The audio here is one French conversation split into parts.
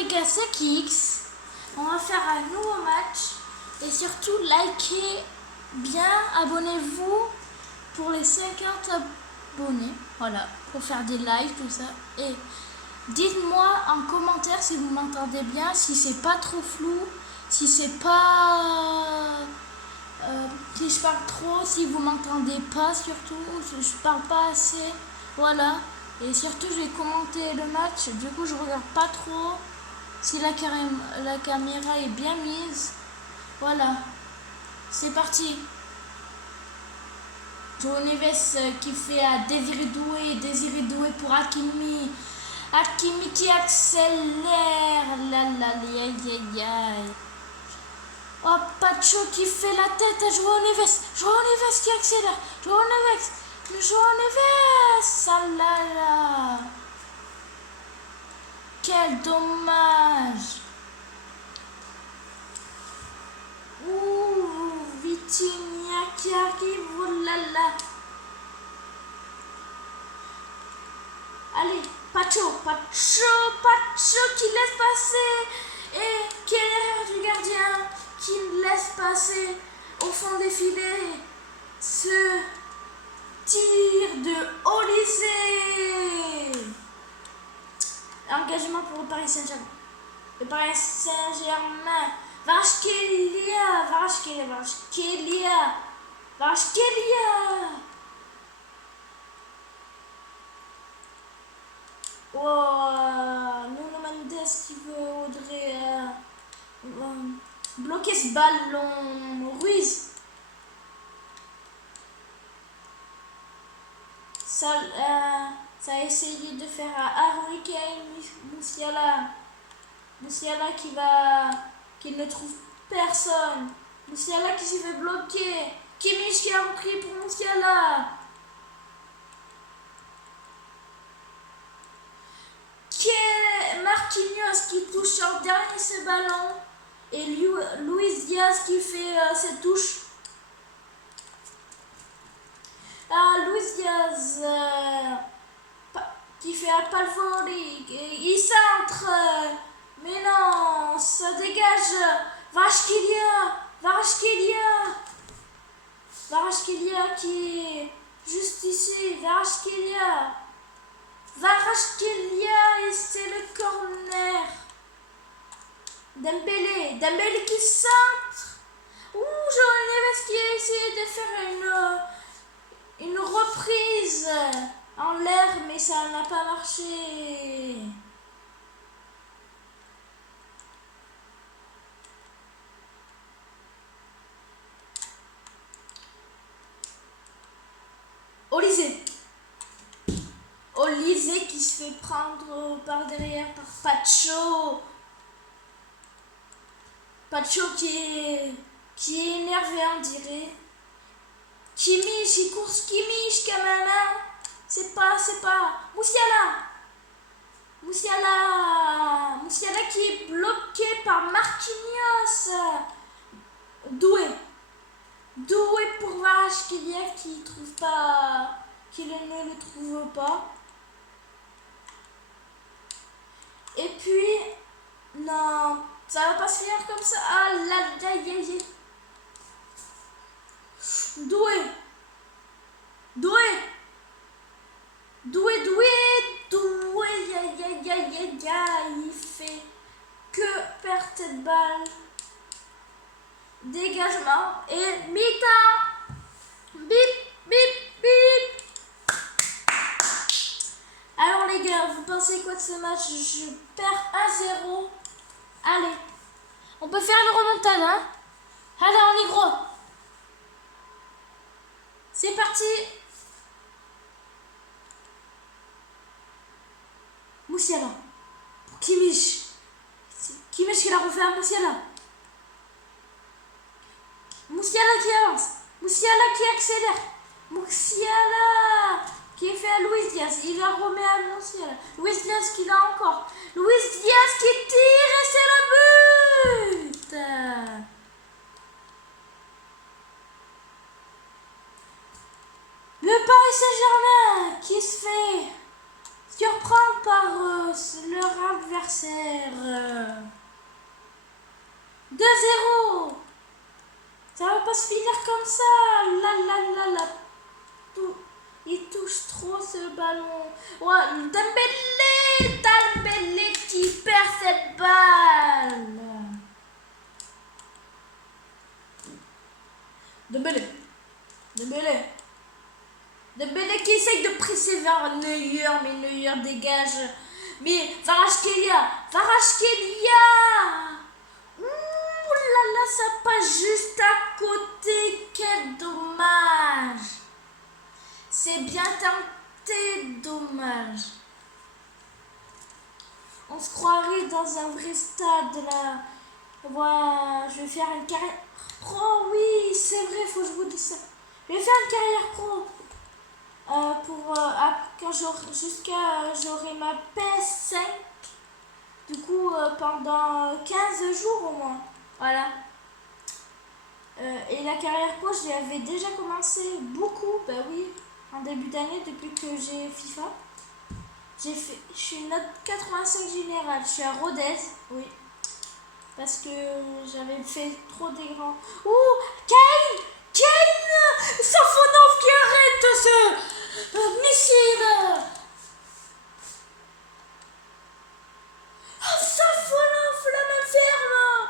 les gars, c'est Kix. On va faire un nouveau match. Et surtout, likez bien, abonnez-vous pour les 50 abonnés. Voilà, pour faire des likes, tout ça. Et dites-moi en commentaire si vous m'entendez bien, si c'est pas trop flou, si c'est pas... si je parle trop, si vous m'entendez pas surtout, si je parle pas assez. Voilà. Et surtout, je vais commenter le match. Du coup, je regarde pas trop si la caméra est bien mise. Voilà. C'est parti. João Neves qui fait à Désiré Doué pour Hakimi. Hakimi qui accélère. Oh, Pacho qui fait la tête à João Neves. João Neves qui accélère. João Neves. Ah là là. Quel dommage. Ouh, Vitinha qui arrive. Oh là là. Allez, Pacho qui laisse passer. Et quelle erreur du gardien qui laisse passer au fond des filets ce tir de Olysée. Engagement pour le Paris Saint-Germain. Le Paris Saint-Germain. Kvaratskhelia. Oh, Nuno Mendes qui voudrait bloquer ce ballon. Ruiz. Ça a essayé de faire à Harry Musiala. Musiala qui ne trouve personne. Musiala qui s'est fait bloquer. Kimmich qui a repris pour Musiala. Marquinhos qui touche en dernier ce ballon. Et Luis Diaz qui fait cette touche. Luis Diaz qui fait un palvori. Il centre. Mais non, ça dégage. Kvaratskhelia qui est juste ici. Kvaratskhelia et c'est le corner. Dembélé qui centre. João Neves qui a essayé de faire une reprise en l'air, mais ça n'a pas marché. Olysée qui se fait prendre par derrière par Pacho. Pacho qui est énervé, on dirait. Kimmich, il course Kimmich quand même. Hein. C'est pas. Musiala qui est bloqué par Marquinhos. Doué pour Kvaratskhelia qui ne le trouve pas. Et puis, non, ça va pas se finir comme ça. Ah là, Doué. Il fait que perte de balle. Dégagement et mi-temps. Bip. Alors les gars, vous pensez quoi de ce match? Je perds 1-0. Allez, on peut faire une remontada, hein? Allez, on est gros. C'est parti. Musiala. Pour Kimmich. C'est Kimmich qui l'a refait à Musiala. Musiala qui avance. Musiala qui accélère. Musiala qui fait à Luis Diaz. Il la remet à Musiala. Luis Diaz qui l'a encore. Luis Diaz qui tire et c'est le but. Le Paris Saint-Germain qui se fait surprendre par leur adversaire. 2-0. Ça va pas se finir comme ça. Là. Il touche trop ce ballon. Ouais, Dembélé qui perd cette balle. Dembélé qui essaye de presser vers Neuer, mais Neuer dégage. Mais Kvaratskhelia. Ouh là, ça passe juste à côté. Quel dommage. C'est bien tenté, dommage. On se croirait dans un vrai stade là. Voilà, je vais faire une carrière pro. Oui, c'est vrai, faut que je vous dise ça. Je vais faire une carrière pro. Jusqu'à j'aurai ma PS5. Du coup, pendant 15 jours au moins. Voilà. Et la carrière pro, je l'avais déjà commencé beaucoup. Bah oui, en début d'année, depuis que j'ai FIFA. Je suis note 85 générale. Je suis à Rodez, oui. Parce que j'avais fait trop des grands. Ouh, Kane, Safonov qui arrête ce missile. Oh, Safonov, la main ferme.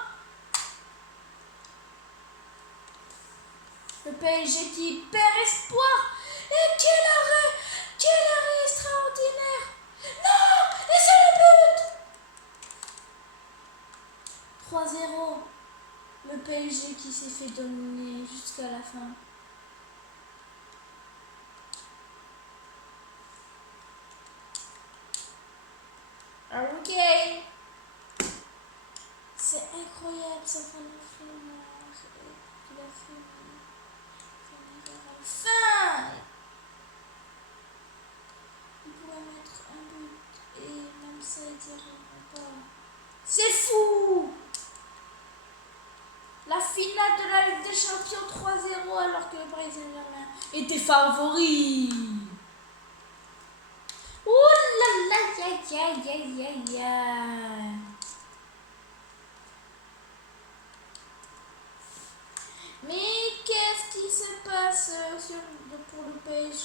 Le PSG qui perd espoir. Et quel arrêt extraordinaire. Non, et c'est le but. 3-0. Le PSG qui s'est fait dominer jusqu'à la fin. Ok. C'est incroyable, ça fait le film. Il a fait une erreur à la fin. Il pourrait mettre un but et même ça il dira pas. C'est fou. La finale de la Ligue des Champions 3-0 alors que le Paris Saint-Germain était favori. Ouh là là, ya. Mais qu'est-ce qui se passe pour le PSG?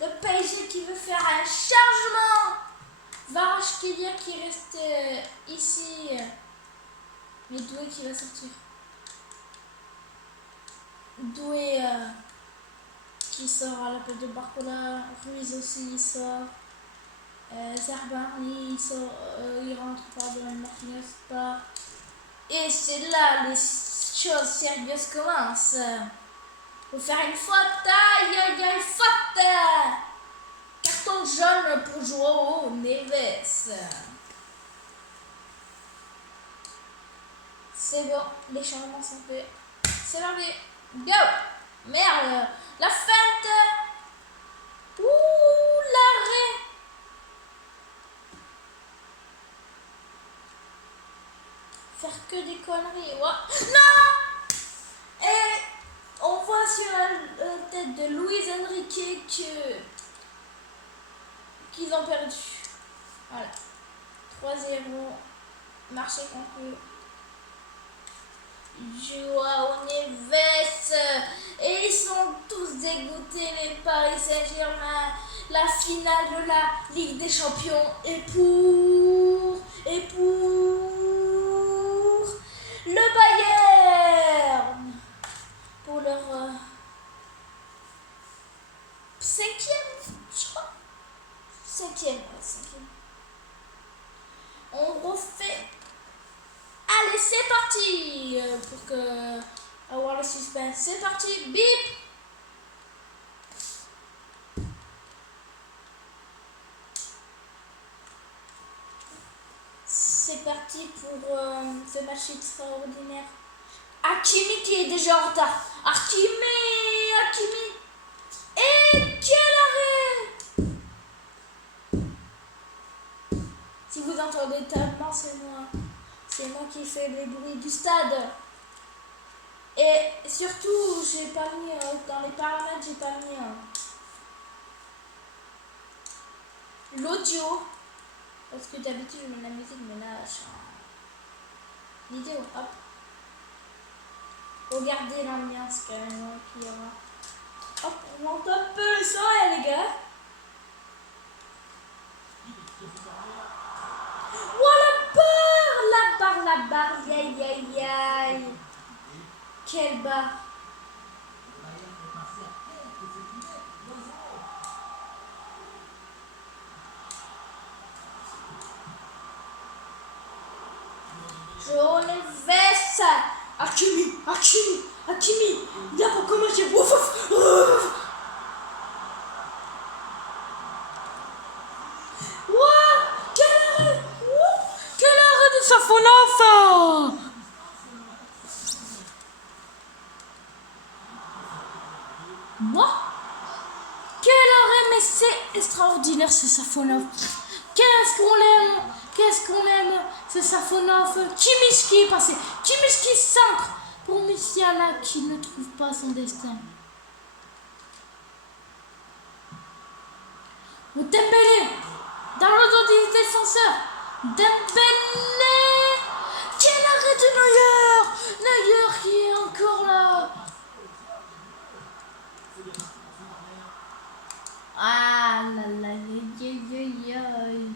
Le PSG qui veut faire un changement. Kvaratskhelia qui reste ici. Mais Doué qui va sortir. Doué qui sort à la place de Barcola. Ruiz aussi il sort. Zerban il rentre par de Martinez part. Et c'est là les choses sérieuses commencent. Faut faire une faute. Aïe, faute. Carton jaune pour Joao Neves. C'est bon, les changements sont faits. C'est parti. Go. Merde. La feinte. Ouh, l'arrêt. Faire que des conneries. Ouais. Non. Et on voit sur la tête de Luis Enrique qu'ils ont perdu. Voilà. 3-0. Marché conclu. Joao Neves. Et ils sont tous dégoûtés, les Paris Saint-Germain. La finale de la Ligue des Champions est pour le Bayern. Pour leur 5e, je crois. 5e. On refait. Allez, c'est parti. Pour que avoir le suspense. C'est parti. Bip. C'est parti pour ce match extraordinaire. Hakimi qui est déjà en retard. Hakimi. Et quel arrêt! Si vous entendez tellement, c'est moi. C'est moi qui fais les bruits du stade. Et surtout, j'ai pas mis dans les paramètres, j'ai pas mis l'audio. Parce que d'habitude, je mets la musique, mais là, je suis en vidéo. Hop. Regardez l'ambiance quand même qu'il y aura. Hop, on monte un peu le son, hein, les gars. Oh, la barre, aïe, aïe, aïe. Quelle barre. Jaune veste. Hakimi. Il a pas commencé. Ouf, ouf, ouf. Wow, quel arrêt de Safonov. Moi, quel arrêt, mais c'est extraordinaire ce Safonov. Qu'est-ce qu'on aime, ce Safonov. Kimmich passé. Kimmich centre pour Musiala qui ne trouve pas son destin. Dembélé dans le dos des défenseurs. Dembélé. Quel arrêt de Neuer qui est encore là. Ah là là, aïe.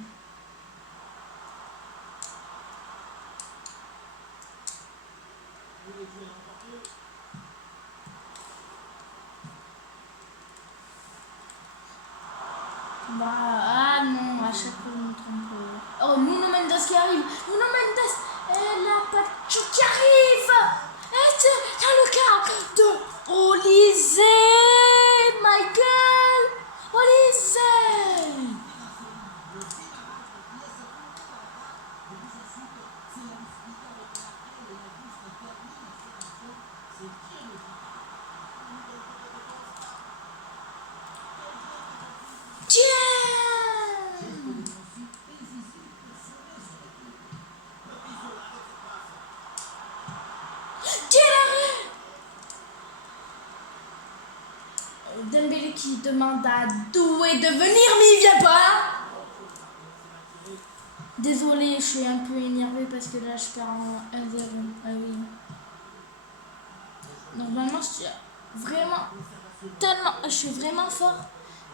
Ah non, à chaque fois je me trompe. Oh, Nuno Mendes qui arrive. Nuno Mendes. Et la Pacho qui arrive. Et c'est le cas de Olise. Michael Olise. Dembélé qui demande à Doué de venir, mais il vient pas. Désolée, je suis un peu énervée parce que là je perds en 1-0. Ah oui. Normalement, je suis vraiment fort.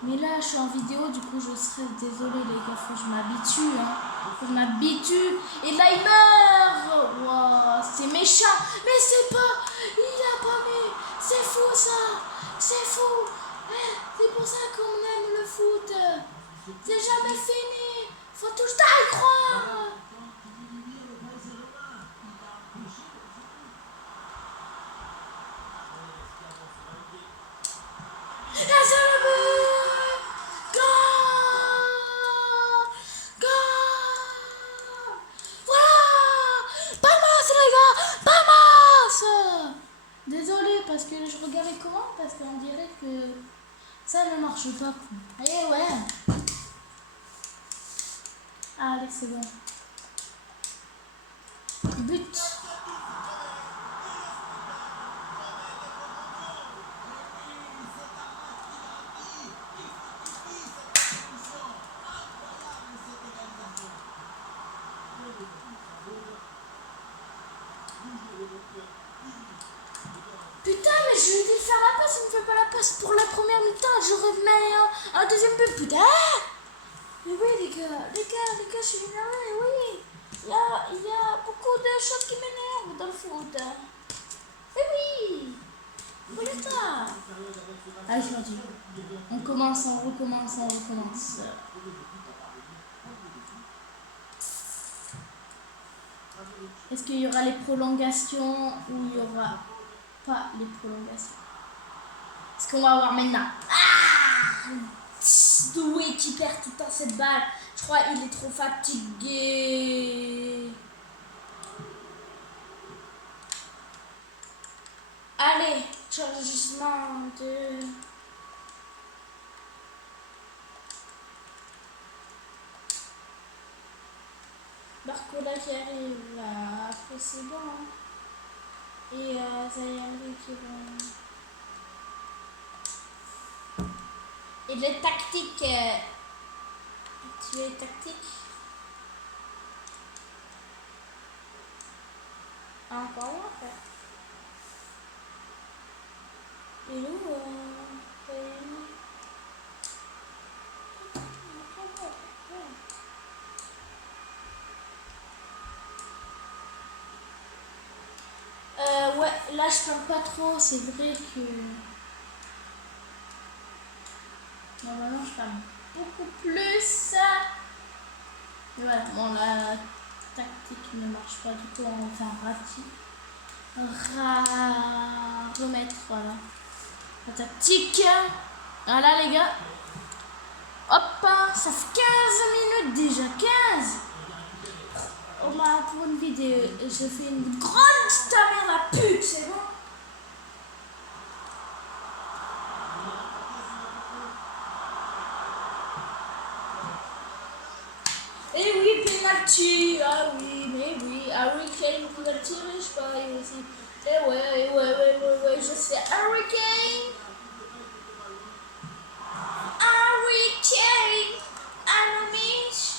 Mais là, je suis en vidéo, du coup, je serai désolée, les gars. Faut que je m'habitue. Faut que je m'habitue. Et là, il meurt. Wow, c'est méchant. Mais c'est pas. Il a pas mis. C'est fou, ça. C'est fou. C'est pour ça qu'on aime le foot. C'est jamais fini. Faut toujours y croire. Désolée parce que je regardais comment, parce qu'on dirait que ça ne marche pas. Allez, ouais. Allez, c'est bon. But. Putain, mais je lui ai dit de faire la passe, il me fait pas la passe pour la première mi-temps, je remets un deuxième but, putain. Mais oui, les gars, je suis énervé, oui. Il y a beaucoup de choses qui m'énervent dans le foot. Mais oui, voilà ça. Allez, c'est parti. On recommence. Est-ce qu'il y aura les prolongations ou il n'y aura pas les prolongations? Ce qu'on va voir maintenant. Doué qui perd tout le temps cette balle. Je crois qu'il est trop fatigué. Allez, changement de... Barcola qui arrive là. Après c'est bon. Et Zayamri qui va... Et les tactiques. Tu es tactique. Encore en faire. Hello. Ouais, là je parle pas trop, c'est vrai que normalement je parle beaucoup plus. Mais voilà, bon la tactique ne marche pas, du coup on va faire remettre, voilà, la tactique. Voilà les gars, hop, ça fait 15 minutes déjà, 15. Pour une vidéo, je fais une grande ta mère la pute, c'est bon. Et oui, penalty, ah oui, mais oui, Harry Kane pouvait tirer, je parie aussi. Et ouais, je sais, Harry Kane, Amish.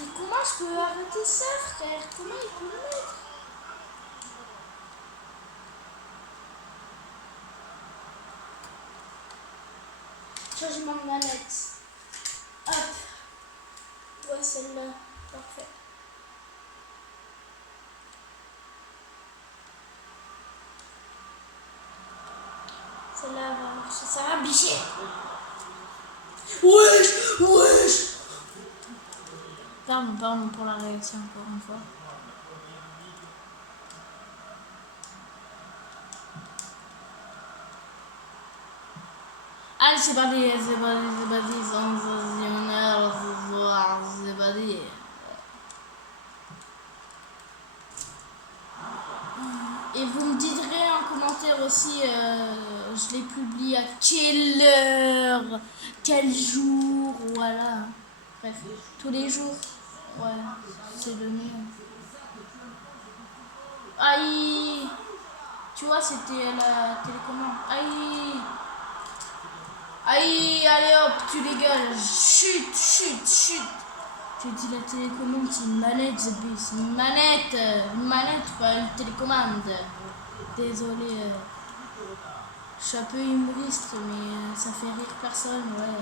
Mais comment je peux arrêter ça, frère? Comment il peut le mettre? Changement de manette. Hop. Ouais, celle-là. Parfait. Celle-là va marcher. Ça va bicher. Wesh. Pardon pour la réaction encore une fois. Allez, c'est parti, sensationnel, c'est parti. Et vous me direz en commentaire aussi, je l'ai publié à quelle heure, quel jour, voilà. Bref, tous les jours. Ouais, c'est le mieux. Aïe, tu vois, c'était la télécommande. Aïe, allez hop, tu dégages. Chut. J'ai dit la télécommande, c'est une manette, c'est une manette, pas une télécommande. Désolé, je suis un peu humoriste, mais ça fait rire personne, ouais.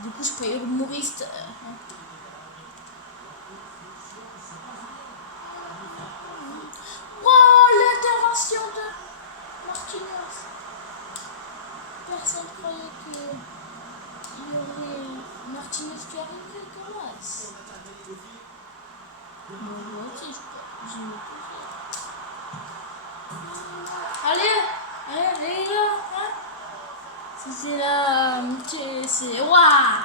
Du coup, je suis pas humoriste. Oh, l'intervention de Martinez. Personne croyait qu'il y aurait Martinez qui arriverait, comment est-ce? Moi aussi, j'ai allez là, hein? C'est là, c'est... Waouh!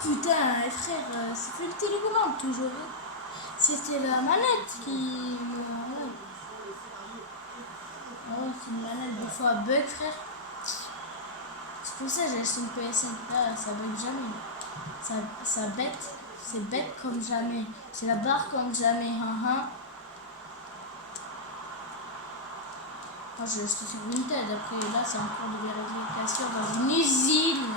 Putain, frère, c'est fait une télécommande toujours. Hein. C'était la manette qui... Oh, c'est une manette, des fois bug, frère. C'est pour ça que j'ai acheté une PSN. Là, ça bug jamais. Ça bête. C'est bête comme jamais. C'est la barre comme jamais. Moi, je suis sur Vinted. Après, là, c'est en cours de vérification dans une usine.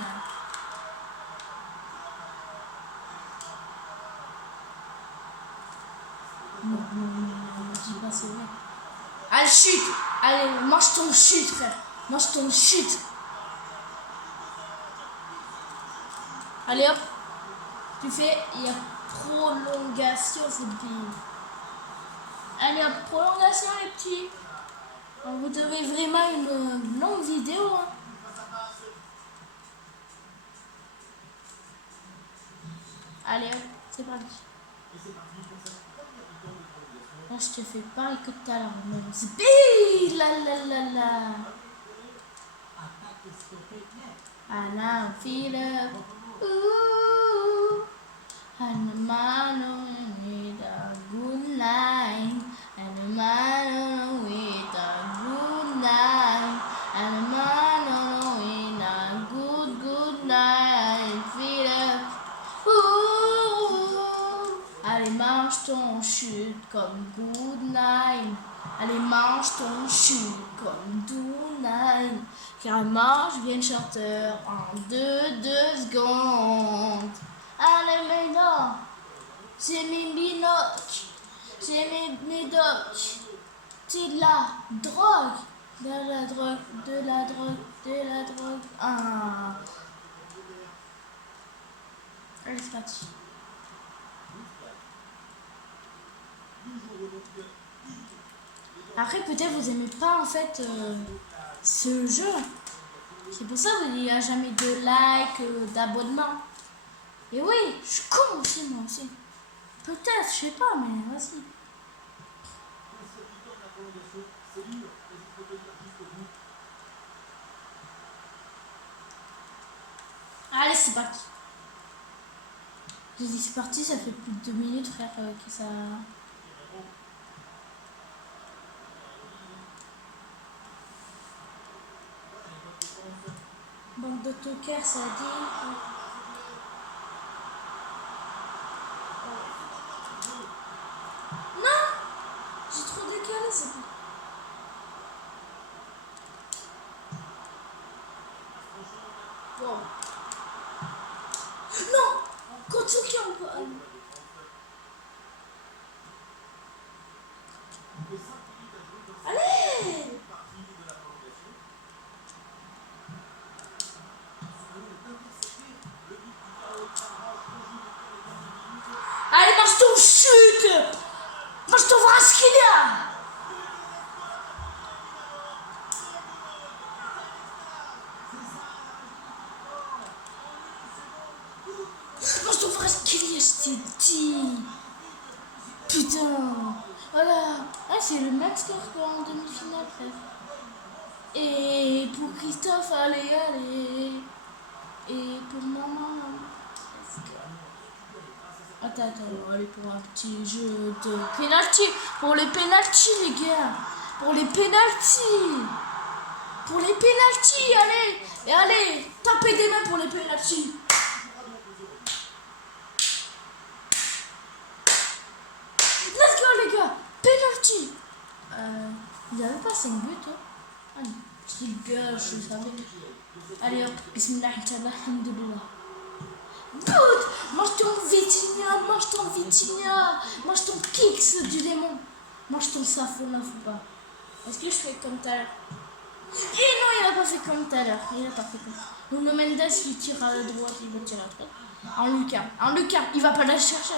Non, je dis pas c'est vrai. Allez, chute. Allez, mange ton chute, frère. Mange ton chute. Allez, hop. Tu fais, il y a prolongation, c'est bien. Allez, hop, prolongation, les petits. Donc, vous avez vraiment une longue vidéo. Hein. Allez, hop, c'est parti. Là, je te fais pareil que tout à l'heure. C'est la. And I feel up. Ooh. And the man with a good night. And the man with a good night. And the man with a good night. mange ton chute comme good night. Allez, mange ton chute comme good night. Car moi, je viens de chanteur en 2 secondes. Allez, maintenant, c'est mes binocs, c'est mes médocs. C'est de la drogue, de la drogue, de la drogue, de la drogue. Ah. Allez, c'est parti. Après, peut-être vous aimez pas en fait ce jeu. C'est pour ça qu'il n'y a jamais de like, d'abonnement. Et oui, je suis con aussi, moi aussi. Peut-être, je sais pas, mais vas-y. Allez, c'est parti. J'ai dit c'est parti, ça fait plus de 2 minutes, frère, que ça... Bande de toquers, ça dit... Non! J'ai trop décalé, c'est pas... Wow. Non! Kotuki on peut... Allez! Allez, mange ton chute! Mange ton Vraskilia! Mange ton Vraskilia, je t'ai dit! Putain! Voilà! Ah, c'est le même score qu'en demi-finale, frère. Et pour Christophe, allez, allez! Et pour maman... Attends, allez pour un petit jeu de penalty. Pour les penalty, les gars. Pour les penalty. Pour les penalty, allez. Et allez, tapez des mains pour les penalty. Let's go, les gars. Penalty. Il n'y avait pas 5 buts, hein. Allez, petit gars, je savais. Allez hop, bismillah, alhamdulillah. Good! Mange ton Vitinha, mange ton Vitinha, mange ton Kix du démon, mange ton Safonov ou pas. Est-ce que je fais comme tout à l'heure? Et non, il n'a pas fait comme tout à l'heure. Il n'a pas fait comme ça. Nuno Mendes, il tire à la droite, il va tirer à droite. En Lucas, il va pas la chercher.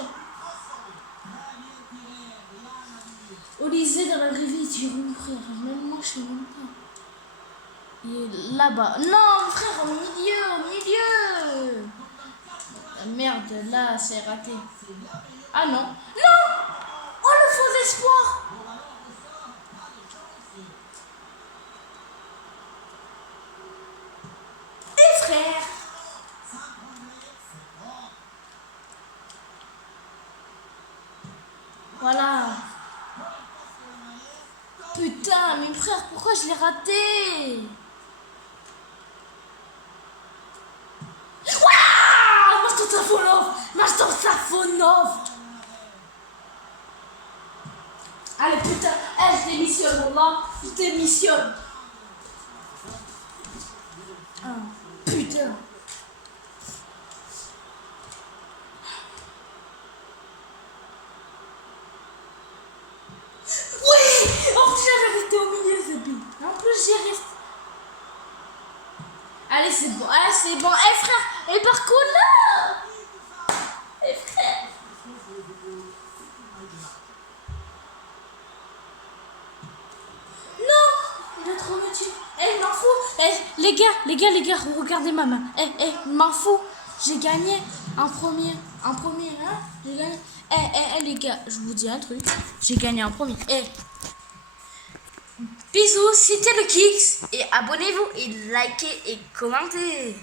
Olysée dans la revue, il tire mon frère. Même moi, je sais même pas. Il est là-bas. Non, frère, au milieu. Merde, là, c'est raté. Ah non. Non! Oh, le faux espoir! Et frère! Voilà. Putain, mais frère, pourquoi je l'ai raté? Mange ton Safonov. Allez, putain, je démissionne, Wallah. Je démissionne. Ah, putain. Oui! En plus, j'avais resté au milieu, ce but. En plus, j'ai resté... Allez, c'est bon. Eh, frère, et par contre, là! Eh, frère! Non! Il a trop motivé. Eh, m'en fous. Eh, les gars, regardez ma main. M'en fous. J'ai gagné en premier, hein? J'ai gagné. Les gars, je vous dis un truc. J'ai gagné en premier. Bisous, c'était le Kix. Et abonnez-vous et likez et commentez.